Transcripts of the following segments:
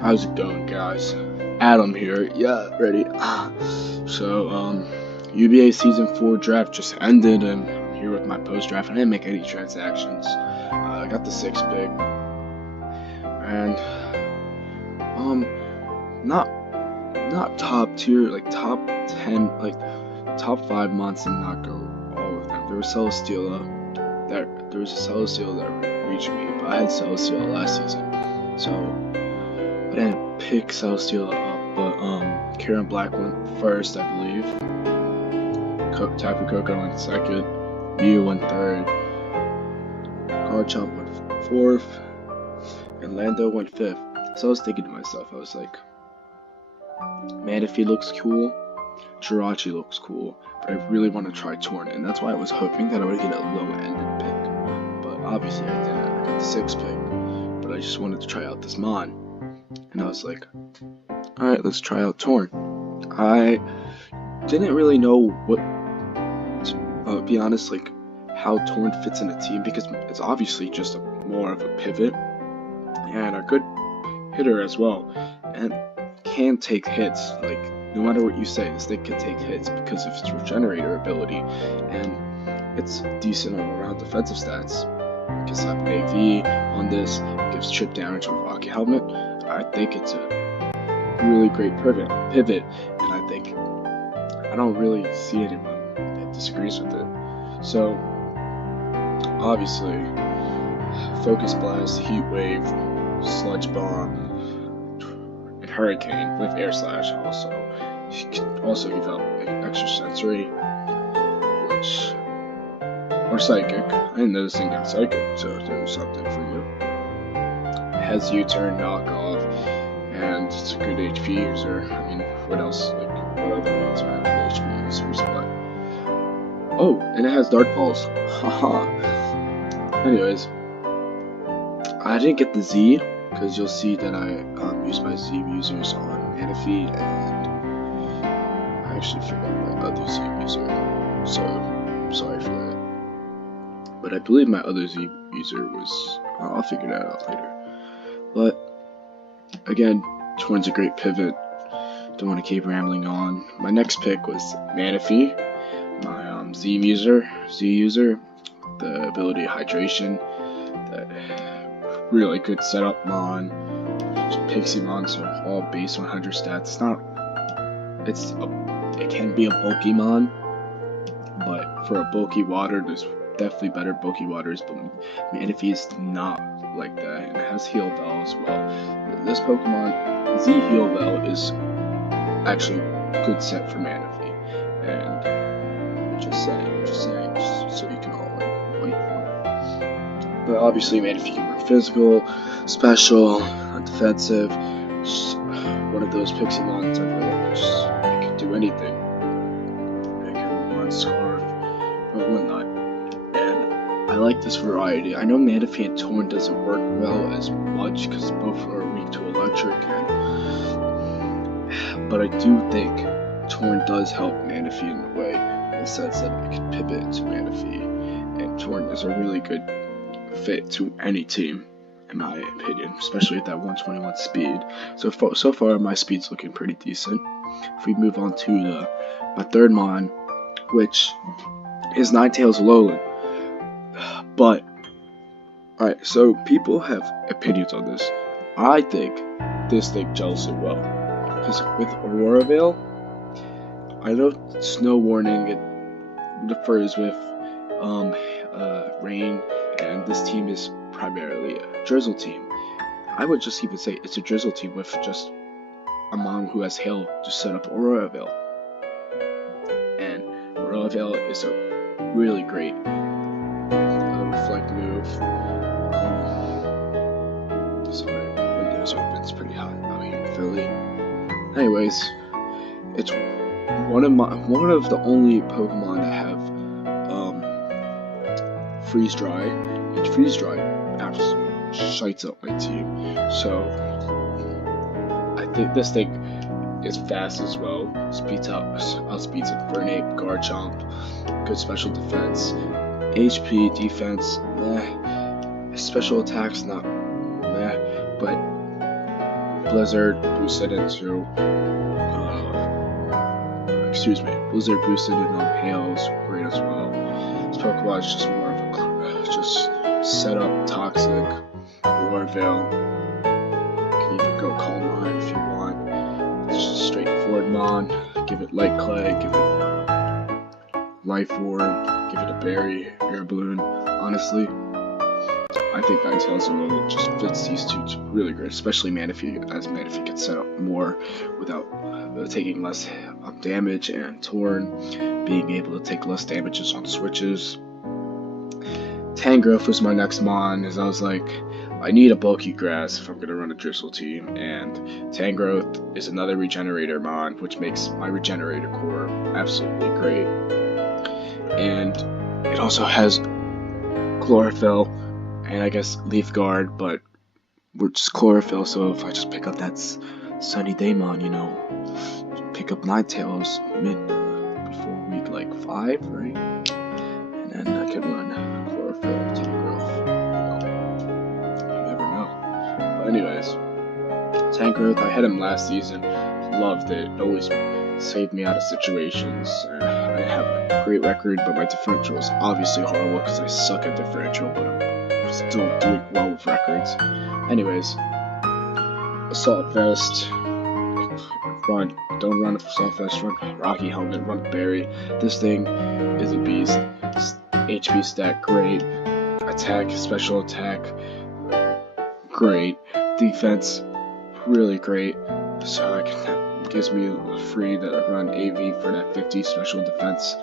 How's it going, guys? Adam here. Yeah, ready. So, UBA Season 4 draft just ended, and I'm here with my post-draft. I didn't make any transactions. I got the 6th pick, and not top tier, like top 10, like top 5 months, and not go all of them. There was there was a Celestial that reached me, but I had Celestial last season, so I didn't pick Celestial up, but Karen Black went first, I believe. Tapu Koko went second. Mew went third. Garchomp went fourth. And Lando went fifth. So I was thinking to myself, I was like, Manaphy looks cool. Jirachi looks cool. But I really want to try Torn. And that's why I was hoping that I would get a low-ended pick. But obviously I didn't. I got the 6th pick. But I just wanted to try out this Mon. And I was like, alright, let's try out Torn. I didn't really know what, to be honest, like how Torn fits in a team, because it's obviously just more of a pivot and a good hitter as well, and can take hits. Like, no matter what you say, this thing can take hits because of its regenerator ability, and it's decent all around defensive stats. It gives up AV on this, gives chip damage with Rocky Helmet. I think it's a really great pivot, and I think I don't really see anyone that disagrees with it. So, obviously, Focus Blast, Heat Wave, Sludge Bomb, and Hurricane with Air Slash also. You can also give out Extra Sensory, or Psychic. I didn't know this thing got Psychic, so there's something for you. It has U-Turn, Knockoff, and it's a good HP user. I mean, what else? Like, what other ones are good HP users? But oh, and it has Dark Pulse. Haha. Anyways, I didn't get the Z because you'll see that I used my Z users on Manaphy, and I actually forgot my other Z user. So sorry for that. But I believe my other Z user was. I'll figure that out later. But again, Torn's a great pivot. Don't want to keep rambling on. My next pick was Manaphy, my Z user, the ability Hydration, that really good setup Mon, Pixie Monster, all base 100 stats. It can be a bulky Mon, but for a bulky water, there's definitely better bulky waters, but Manaphy is not like that, and it has Heal Bell as well. This Pokemon, Z Heal Bell, is actually a good set for Manaphy, and just saying, just so you can all like wait for it. But obviously Manaphy can work physical, special, defensive. Just one of those Pixie Mons that it can do anything. It can run Scarf or whatnot. And I like this variety. I know Manaphy and Torn doesn't work well as much because both are weak to electric, but I do think Torn does help Manaphy in a way, in the sense that it can pivot into Manaphy, and Torn is a really good fit to any team, in my opinion, especially at that 121 speed. So far my speed's looking pretty decent. If we move on to my third Mon, which is Ninetales Alolan. But alright, so people have opinions on this. I think this thing gels it well, because with Aurora Veil, I know Snow Warning, it differs with rain, and this team is primarily a drizzle team. I would just even say it's a drizzle team with just a Mon who has Hail to set up Aurora Veil. And Aurora Veil is a really great reflect move. Sorry, windows open, it's pretty hot out here in Philly. Anyways, it's one of the only Pokemon that have Freeze Dry, and Freeze Dry absolutely shites up my team. So I think this thing is fast as well. Outspeeds Infernape, Garchomp, good special defense, HP, defense, meh. Special attacks, not meh, but Blizzard boosted into, Blizzard boosted in Hail's great as well. This Pokemon is just more of a, just set up Toxic, Roarveil. You can even go Calm Mind if you want. It's just straightforward Mon. Give it Light Clay, give it Life Orb, give it a Berry, Air Balloon. Honestly, I think Ninetales alone just fits these two really great, especially Manaphy, as Manaphy can set up more without taking less damage, and Torn being able to take less damages on switches. Tangrowth was my next Mon, as I was like, I need a bulky grass if I'm going to run a Drizzle team, and Tangrowth is another regenerator Mon, which makes my regenerator core absolutely great. And it also has Chlorophyll, and I guess Leaf Guard, but we're just Chlorophyll, so if I just pick up that Sunny Daemon, you know, pick up Ninetales before week like 5, right? And then I could run Chlorophyll, Tangrowth, you never know. But anyways, Tangrowth, I had him last season, loved it, always saved me out of situations. I have a great record, but my differential is obviously horrible because I suck at differential, but I'm still doing well with records. Anyways, Assault Vest, don't run Assault Vest, run Rocky Helmet, run Berry. This thing is a beast. HP stat, great. Attack, special attack, great. Defense, really great. So it gives me free to run AV for that 50 special defense.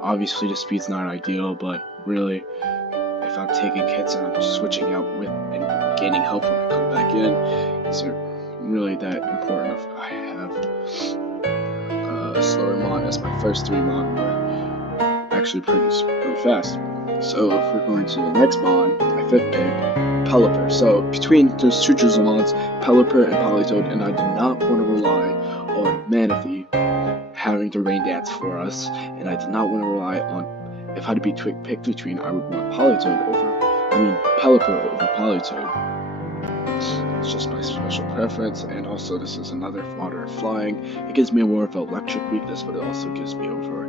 Obviously the speed's not ideal, but really, if I'm taking hits and I'm switching out with and gaining health when I come back in, is it really that important if I have slower Mon as my first 3 Mon are actually pretty fast. So if we're going to the next Mon, my 5th pick, Pelipper. So between those two Drizzlemons, Pelipper and Politoed, and I did not want to rely on Manaphy having the Rain Dance for us, and I did not want to rely on, if I had to be picked between, I would want Pelipper over Politoed. It's just my special preference, and also this is another fodder flying. It gives me more of an electric weakness, but it also gives me over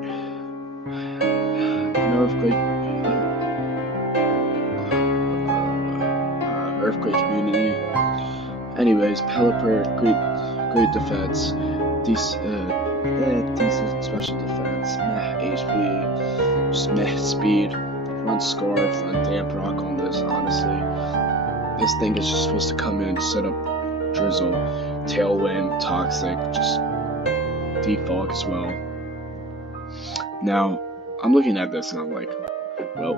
Earthquake Immunity. Anyways, Pelipper, great defense, decent special defense, meh HP, just meh speed, run Scarf, run Damp Rock on this, honestly. This thing is just supposed to come in, set up Drizzle, Tailwind, Toxic, just defog as well. Now, I'm looking at this and I'm like, well,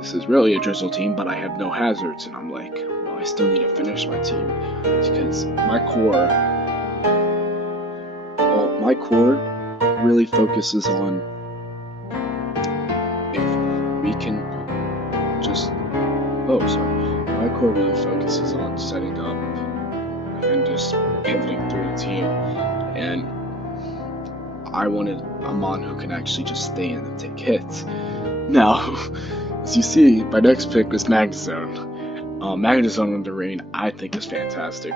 this is really a Drizzle team, but I have no hazards, and I'm like, well, I still need to finish my team, because my core really focuses on if we can just, my core really focuses on setting up and just pivoting through the team, and I wanted a Mon who can actually just stay in and take hits. Now, as you see, my next pick was Magnezone. Magnezone under Rain, I think is fantastic.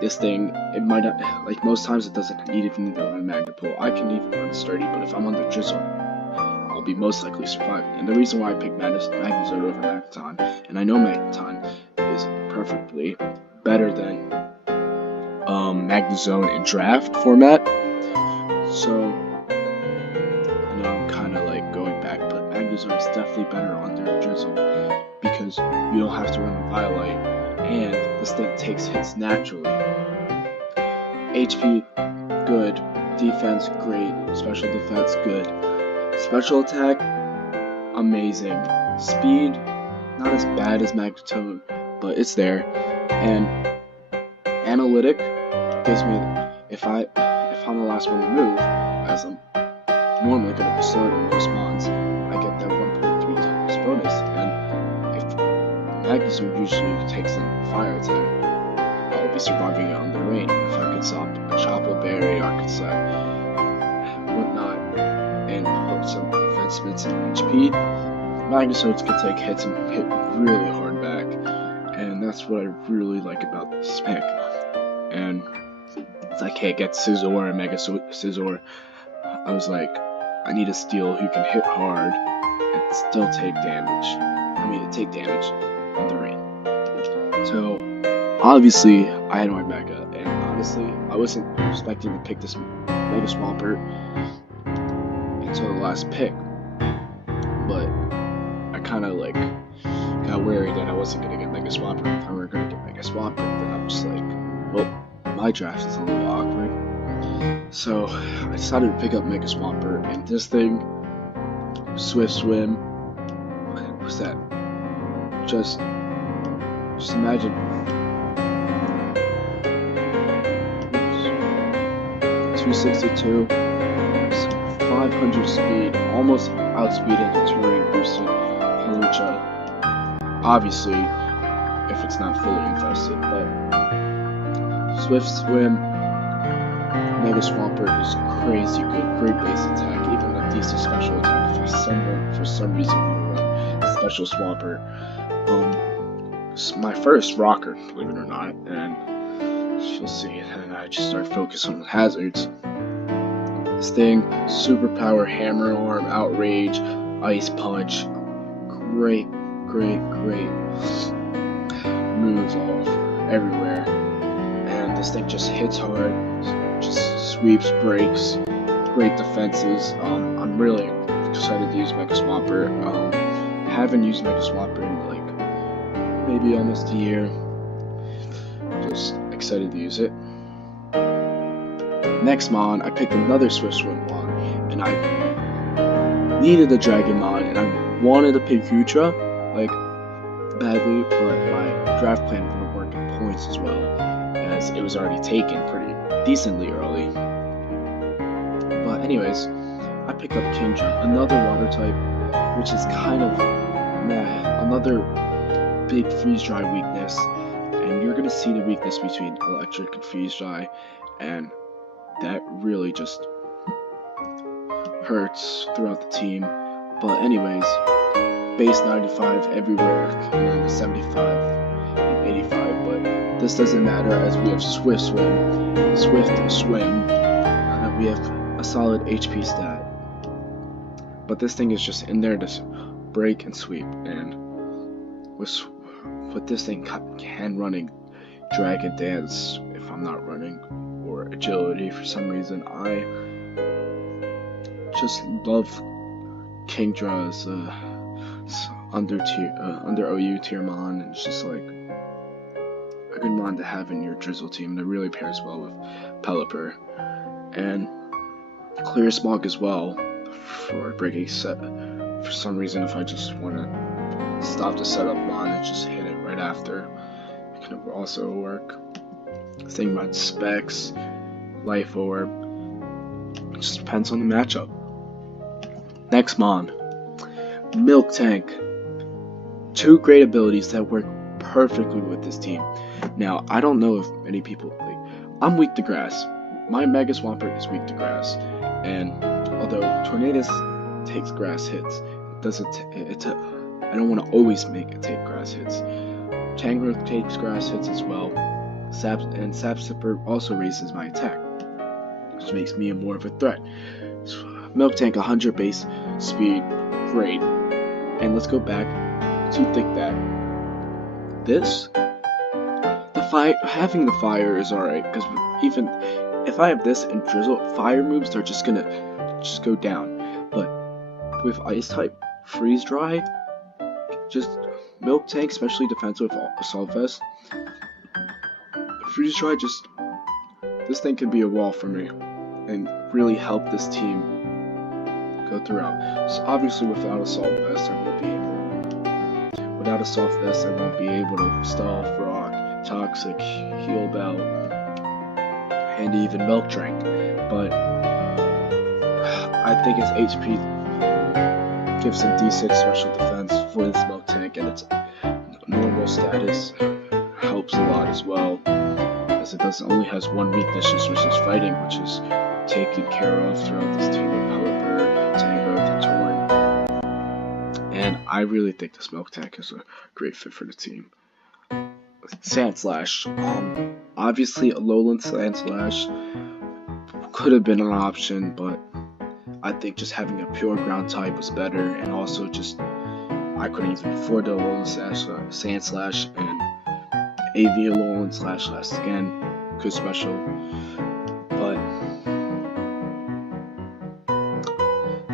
This thing, it might not, like most times it doesn't even need to run Magnepool. I can even run Sturdy, but if I'm under Drizzle, I'll be most likely surviving. And the reason why I picked Magnezone over Magneton, and I know Magneton is perfectly better than Magnezone in draft format. So, I know I'm kind of like going back, but Magnezone is definitely better under Drizzle because you don't have to run Violet, and this thing takes hits naturally. HP, good. Defense, great. Special defense, good. Special attack, amazing. Speed, not as bad as Magneton, but it's there. And analytic gives me, if I'm the last one to move, as I'm normally going to start on most Mons, I get that 1.3 times bonus. And if Magnezone usually takes in fire attack, I'll be surviving it on the rain. If I could stop a Chople Berry, Arcanine, whatnot, and put some advancements in HP, Magnezones can take hits and hit really hard back, and that's what I really like about this pick. And it's like, hey, get Scizor and Mega Scizor. I was like, I need a Steel who can hit hard and still take damage. Take damage in the rain. So, obviously, I had my Mega, and honestly, I wasn't expecting to pick this Mega Swampert until the last pick. But I kind of like got worried that I wasn't gonna get Mega Swampert. If I were gonna get Mega Swampert, then I'm just like, well, my draft is a little awkward. So I decided to pick up Mega Swampert, and this thing, Swift Swim, what was that? Just imagine 262, 500 speed, almost outspeeding the touring boosted Halucha. Obviously, if it's not fully infested, but Swift Swim, Mega Swampert is crazy good, great base attack, even a decent special attack for some reason we run special Swampert. My first rocker, believe it or not, and you'll see, and I just start focusing on hazards. This thing, superpower, hammer arm, outrage, ice punch, great moves off everywhere, and this thing just hits hard, just sweeps, breaks, great defenses. I'm really excited to use Mega Swampert. Haven't used Mega Swampert in like maybe almost a year. Just excited to use it. Next mon, I picked another Swift Swim mon, and I needed a Dragonmon, and I wanted to pick Hutra, like, badly, but my draft plan wouldn't work in points as well, as it was already taken pretty decently early. But anyways, I picked up Kingdra, another water type, which is kind of another big freeze dry weakness, and you're gonna see the weakness between electric and freeze dry, and that really just hurts throughout the team. But anyways, base 95 everywhere, and then 75 and 85, but this doesn't matter as we have Swift Swim, and then we have a solid HP stat. But this thing is just in there to break and sweep, and with this thing can running Dragon Dance if I'm not running, or Agility for some reason. I just love Kingdra's under OU tier mon, and it's just like a good mon to have in your Drizzle team that really pairs well with Pelipper. And Clear Smog as well for breaking set. For some reason, if I just want to stop the setup mon and just hit it right after, it can also work. Thing about specs, Life Orb, it just depends on the matchup. Next mon, Milk Tank. Two great abilities that work perfectly with this team. Now, I don't know if many people, like, I'm weak to grass. My Mega Swampert is weak to grass, and although Tornadus takes grass hits, it doesn't. I don't want to always make it take grass hits. Tangrowth takes grass hits as well. Sap Sipper also raises my attack, which makes me more of a threat. Milk Tank 100 base speed, great. And let's go back to Thick Bag. Having the fire is alright, because even if I have this and Drizzle, fire moves are just gonna go down. But with Ice type, Freeze Dry, just Milk Tank, especially defensive with Assault Vest, Freeze Dry, this thing can be a wall for me and really help this team go throughout. So obviously without Assault Vest, I won't be able to stall Frog, Toxic, Heal Bell, and even Milk Drink. But I think its HP gives some decent special defense for this Milk Tank, and its normal status helps a lot as well, as it only has one weakness, which is fighting, which is taken care of throughout this team with Pelipper, Tangrowth, and Torn. And I really think this Milk Tank is a great fit for the team. Sand Slash. Obviously a lowland Sand Slash could have been an option, but I think just having a pure ground type was better, and also just I couldn't even afford the lowland Sand Slash, and AV lowland Slash again, good special. But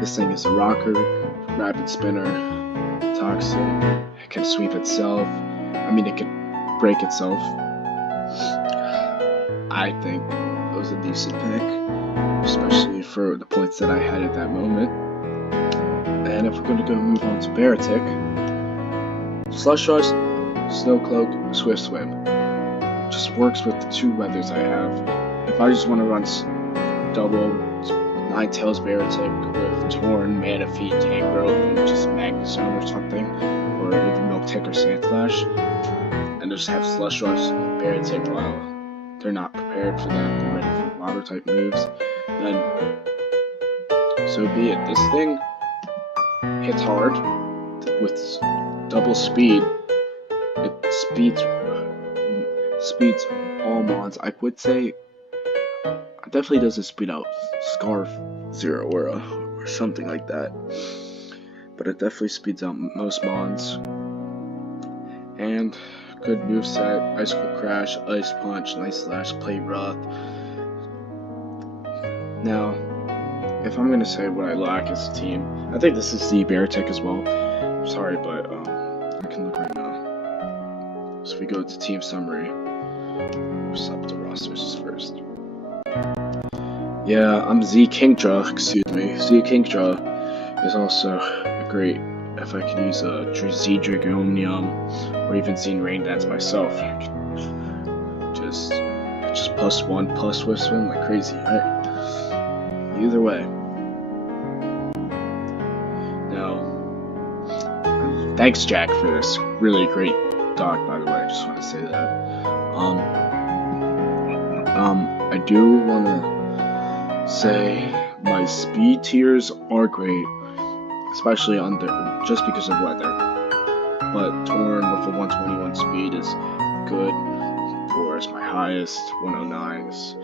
this thing is a rocker, rapid spinner, toxic, it can sweep itself, I mean it can break itself. I think it was a decent pick, especially for the points that I had at that moment. And if we're going to go move on to Baratic, Slush Rush, Snow Cloak, Swift Swim. Just works with the two weathers I have. If I just want to run double Ninetales Baratic with Torn, Manaphy, Tangrowth, and just Magnezone or something, or even Miltank or Sandslash, and just have Slush Rush and Baratic while they're not prepared for that, they're ready for water type moves, then so be it. This thing hits hard with double speed. It speeds all mons. I would say it definitely doesn't speed out Scarf Zero or something like that, but it definitely speeds out most mons. And good moveset: Icicle Crash, Ice Punch, Nice Slash, Play Rough. Now, if I'm gonna say what I lack as a team, I think this is the Baratic as well. I'm sorry, but I can look right now. So we go to team summary. What's up to rosters first? Yeah, I'm Z Kingdra, excuse me. Z Kingdra is also great if I can use a Z Dragonium or even Zine Rain Dance myself. Just +1 Swift Swim like crazy, right? Either way. Now, thanks Jack for this really great doc, by the way. I just want to say that. I do want to say my speed tiers are great, especially just because of weather. But Torn with a 121 speed is good. 4 is my highest. 109 is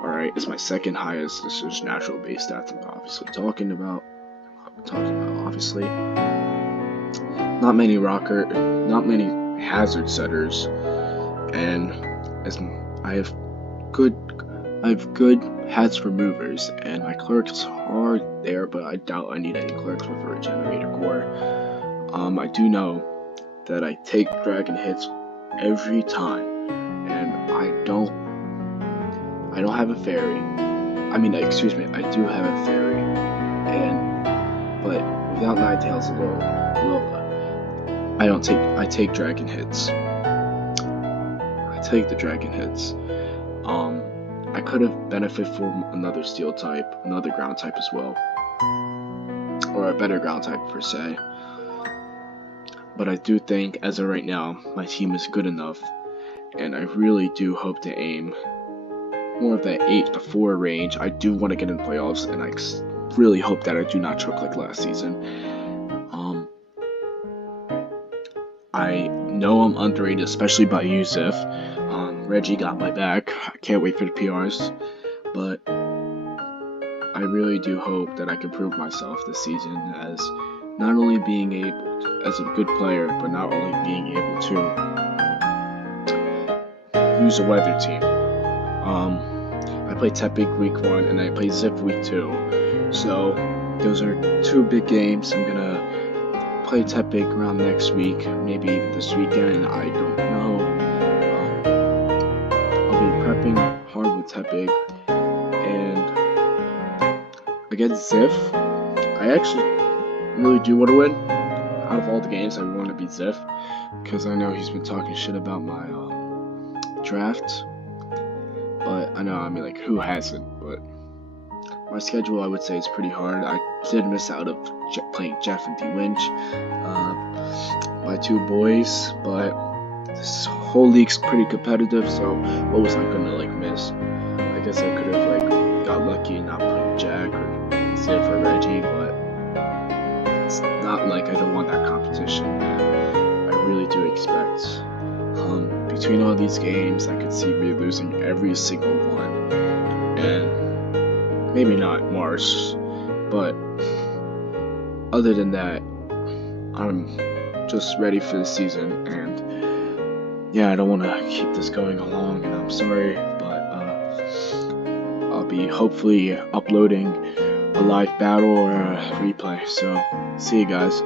alright. It's my second highest. This is natural base stats I'm obviously talking about. Obviously. Not many hazard setters, and as I have good hazard removers, and my clerics are there, but I doubt I need any clerics with a regenerator core. I do know that I take dragon hits every time, and I don't have a fairy. I mean, excuse me, I do have a fairy, but without Ninetales and Lola, I take dragon hits. I take the dragon hits. I could have benefited from another steel type, another ground type as well, or a better ground type per se. But I do think, as of right now, my team is good enough, and I really do hope to aim more of that 8-4 range. I do want to get in the playoffs, and I really hope that I do not choke like last season. I know I'm underrated, especially by Yusuf. Reggie got my back. I can't wait for the PRs, but I really do hope that I can prove myself this season as not only being able to, as a good player, but not only being able to use a weather team. I play Tepig week 1 and I play Zip week 2, so those are 2 big games. I'm gonna play Tepig around next week, maybe even this weekend. I don't know. Prepping hard with Tepig, and against Ziff, I actually really do want to win. Out of all the games, I want to beat Ziff, because I know he's been talking shit about my draft, but I know, I mean, like, who hasn't, but my schedule, I would say, is pretty hard. I did miss out of playing Jeff and D-Winch, my 2 boys, but this whole league's pretty competitive, so what was I gonna miss? I guess I could have got lucky and not put Jack or Ziv or Reggie, but it's not like I don't want that competition, and I really do expect between all these games, I could see me losing every single one. And maybe not March, but other than that, I'm just ready for the season. And yeah, I don't want to keep this going along, and I'm sorry, but I'll be hopefully uploading a live battle or a replay. So see you guys.